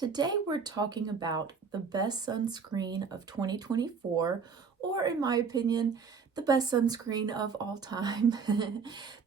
Today we're talking about the best sunscreen of 2024, or in my opinion, the best sunscreen of all time.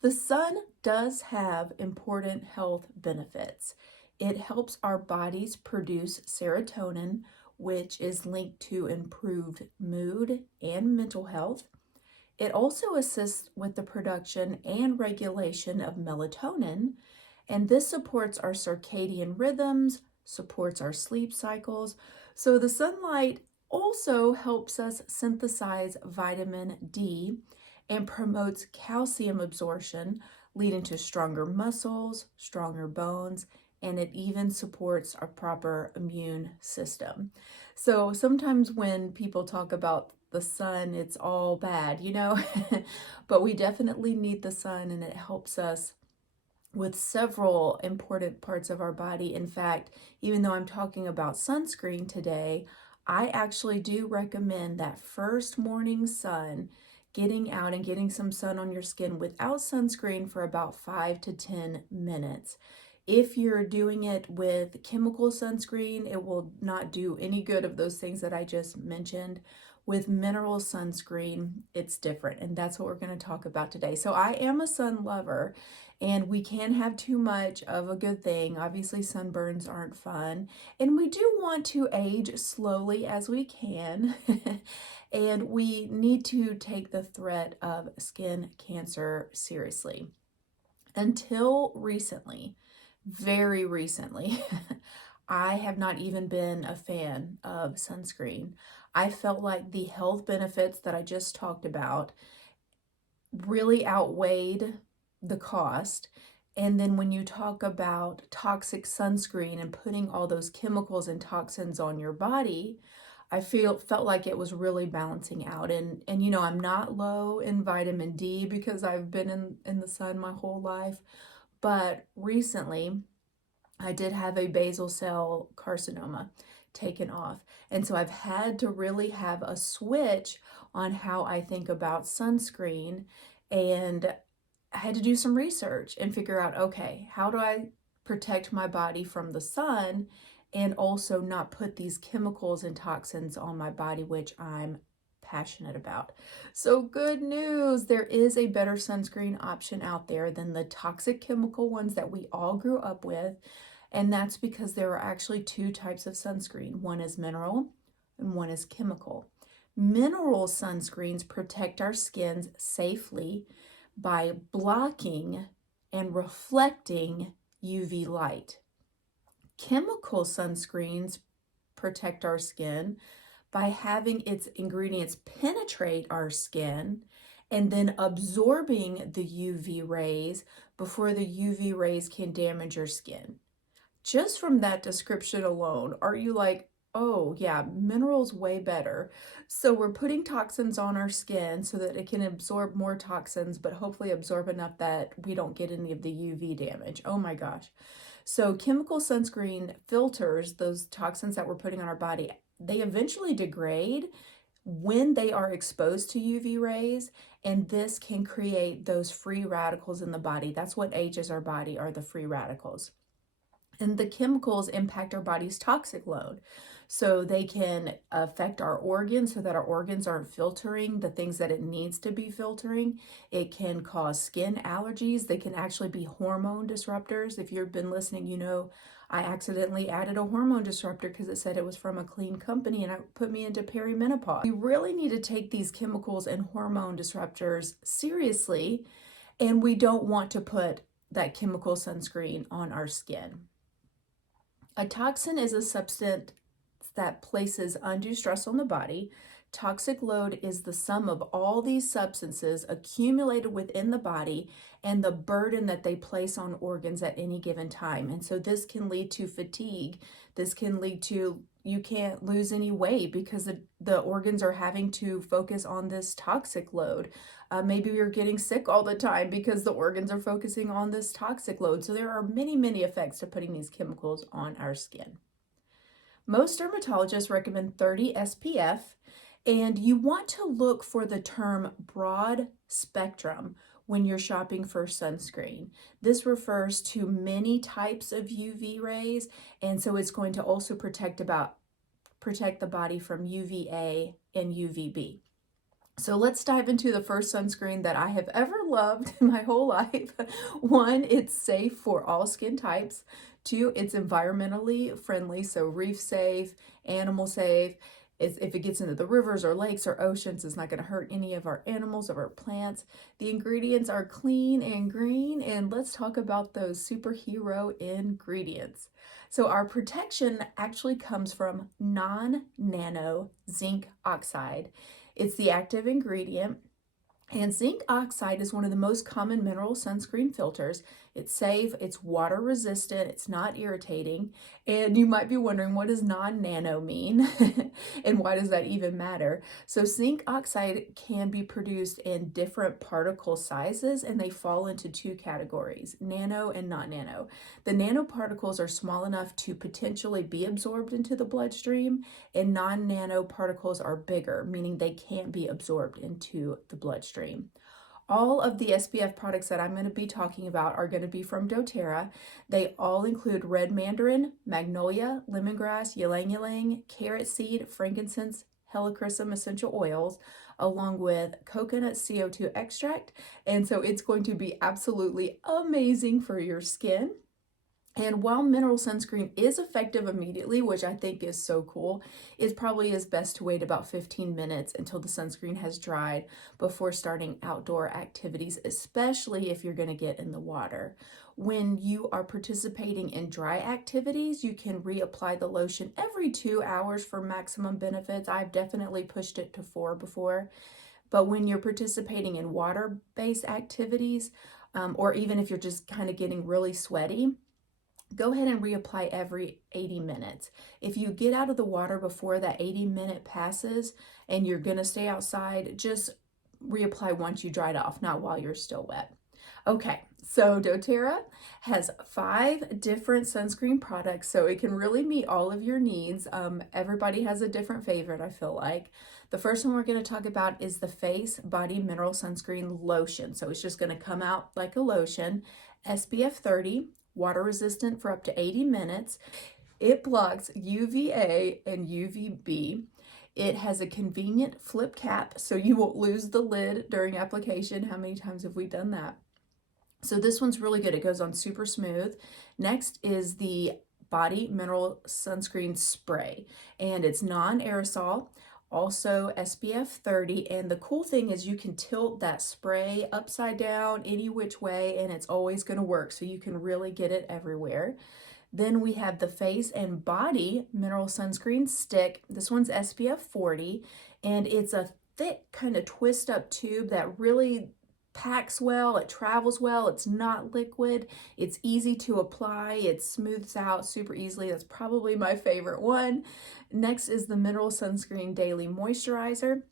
The sun does have important health benefits. It helps our bodies produce serotonin, which is linked to improved mood and mental health. It also assists with the production and regulation of melatonin, and this supports our circadian rhythms, supports our sleep cycles. So the sunlight also helps us synthesize vitamin D and promotes calcium absorption, leading to stronger muscles, stronger bones, and it even supports our proper immune system. So sometimes when people talk about the sun, it's all bad, but we definitely need the sun and it helps us with several important parts of our body. In fact, even though I'm talking about sunscreen today, I actually do recommend that first morning sun, getting out and getting some sun on your skin without sunscreen for about 5 to 10 minutes. If you're doing it with chemical sunscreen, it will not do any good of those things that I just mentioned. With mineral sunscreen, it's different, and that's what we're going to talk about today. So I am a sun lover, and we can have too much of a good thing. Obviously, sunburns aren't fun, and we do want to age slowly as we can, and we need to take the threat of skin cancer seriously. Until recently, very recently, I have not even been a fan of sunscreen. I felt like the health benefits that I just talked about really outweighed the cost. And then when you talk about toxic sunscreen and putting all those chemicals and toxins on your body, I felt like it was really balancing out. And I'm not low in vitamin D because I've been in the sun my whole life. But recently, I did have a basal cell carcinoma taken off. And so I've had to really have a switch on how I think about sunscreen. And I had to do some research and figure out, okay, how do I protect my body from the sun and also not put these chemicals and toxins on my body, which I'm passionate about. So good news, there is a better sunscreen option out there than the toxic chemical ones that we all grew up with. And that's because there are actually two types of sunscreen. One is mineral and one is chemical. Mineral sunscreens protect our skins safely by blocking and reflecting UV light. Chemical sunscreens protect our skin by having its ingredients penetrate our skin and then absorbing the UV rays before the UV rays can damage your skin. Just from that description alone, are you like, oh yeah, minerals way better? So we're putting toxins on our skin so that it can absorb more toxins, but hopefully absorb enough that we don't get any of the UV damage. Oh my gosh. So chemical sunscreen filters those toxins that we're putting on our body. They eventually degrade when they are exposed to UV rays, and this can create those free radicals in the body. That's what ages our body, are the free radicals. And the chemicals impact our body's toxic load. So they can affect our organs so that our organs aren't filtering the things that it needs to be filtering. It can cause skin allergies. They can actually be hormone disruptors. If you've been listening, you know I accidentally added a hormone disruptor because it said it was from a clean company and it put me into perimenopause. We really need to take these chemicals and hormone disruptors seriously, and we don't want to put that chemical sunscreen on our skin. A toxin is a substance that places undue stress on the body. Toxic load is the sum of all these substances accumulated within the body and the burden that they place on organs at any given time. And so this can lead to fatigue. This can lead to you can't lose any weight because the organs are having to focus on this toxic load. Maybe you're getting sick all the time because the organs are focusing on this toxic load. So there are many, many effects to putting these chemicals on our skin. Most dermatologists recommend 30 SPF, and you want to look for the term broad spectrum, when you're shopping for sunscreen. This refers to many types of UV rays, and so it's going to also protect the body from UVA and UVB. So let's dive into the first sunscreen that I have ever loved in my whole life. One, it's safe for all skin types. Two, it's environmentally friendly, so reef safe, animal safe. If it gets into the rivers or lakes or oceans, it's not going to hurt any of our animals or our plants. The ingredients are clean and green, and let's talk about those superhero ingredients. So our protection actually comes from non-nano zinc oxide. It's the active ingredient, and zinc oxide is one of the most common mineral sunscreen filters. It's safe, it's water resistant, it's not irritating, and you might be wondering, what does non-nano mean and why does that even matter? So zinc oxide can be produced in different particle sizes, and they fall into two categories, nano and not nano. The nanoparticles are small enough to potentially be absorbed into the bloodstream, and non-nano particles are bigger, meaning they can't be absorbed into the bloodstream. All of the SPF products that I'm going to be talking about are going to be from doTERRA. They all include red mandarin, magnolia, lemongrass, ylang ylang, carrot seed, frankincense, helichrysum essential oils, along with coconut CO2 extract. And so it's going to be absolutely amazing for your skin. And while mineral sunscreen is effective immediately, which I think is so cool, it probably is best to wait about 15 minutes until the sunscreen has dried before starting outdoor activities, especially if you're going to get in the water. When you are participating in dry activities, you can reapply the lotion every 2 hours for maximum benefits. I've definitely pushed it to 4 before. But when you're participating in water-based activities, or even if you're just kind of getting really sweaty, go ahead and reapply every 80 minutes. If you get out of the water before that 80-minute passes and you're going to stay outside, just reapply once you dried off, not while you're still wet. Okay, so doTERRA has 5 different sunscreen products, so it can really meet all of your needs. Everybody has a different favorite, I feel like. The first one we're going to talk about is the Face Body Mineral Sunscreen Lotion. So it's just going to come out like a lotion, SPF 30, water resistant for up to 80 minutes. It blocks UVA and UVB. It has a convenient flip cap, so you won't lose the lid during application. How many times have we done that? So this one's really good. It goes on super smooth. Next is the Body Mineral Sunscreen Spray, and it's non-aerosol. Also SPF 30, and the cool thing is you can tilt that spray upside down any which way and it's always going to work, so you can really get it everywhere. Then we have the Face and Body Mineral Sunscreen Stick. This one's SPF 40, and it's a thick kind of twist up tube that really packs well, it travels well, it's not liquid, it's easy to apply, it smooths out super easily. That's probably my favorite one. Next is the Mineral Sunscreen Daily Moisturizer.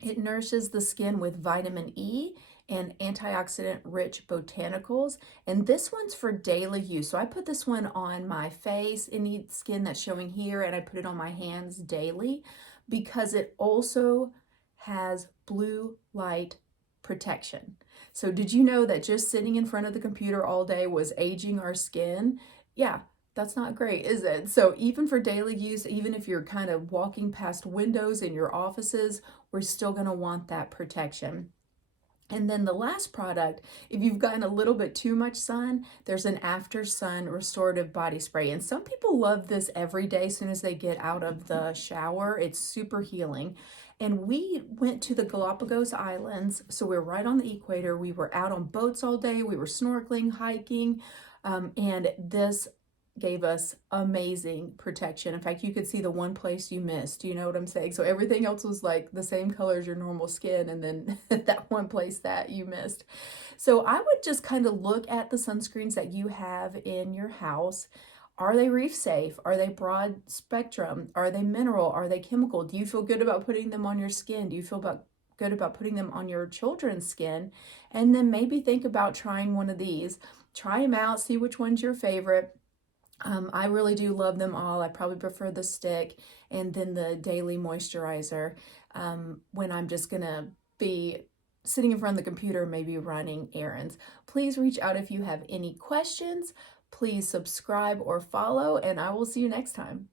It nourishes the skin with vitamin E and antioxidant-rich botanicals, and this one's for daily use. So I put this one on my face, any skin that's showing here, and I put it on my hands daily because it also has blue light protection. So did you know that just sitting in front of the computer all day was aging our skin? Yeah, that's not great, is it? So even for daily use, even if you're kind of walking past windows in your offices, we're still going to want that protection. And then the last product, if you've gotten a little bit too much sun, there's an after sun restorative body spray. And some people love this every day as soon as they get out of the shower. It's super healing. And we went to the Galapagos Islands, so we're right on the equator. We were out on boats all day. We were snorkeling, hiking, and this gave us amazing protection. In fact, you could see the one place you missed. You know what I'm saying? So everything else was like the same color as your normal skin, and then that one place that you missed. So I would just kind of look at the sunscreens that you have in your house. Are they reef safe? Are they broad spectrum? Are they mineral? Are they chemical? Do you feel good about putting them on your skin? Do you feel good about putting them on your children's skin? And then maybe think about trying one of these. Try them out, see which one's your favorite. I really do love them all. I probably prefer the stick and then the daily moisturizer when I'm just gonna be sitting in front of the computer, maybe running errands. Please reach out if you have any questions. Please subscribe or follow, and I will see you next time.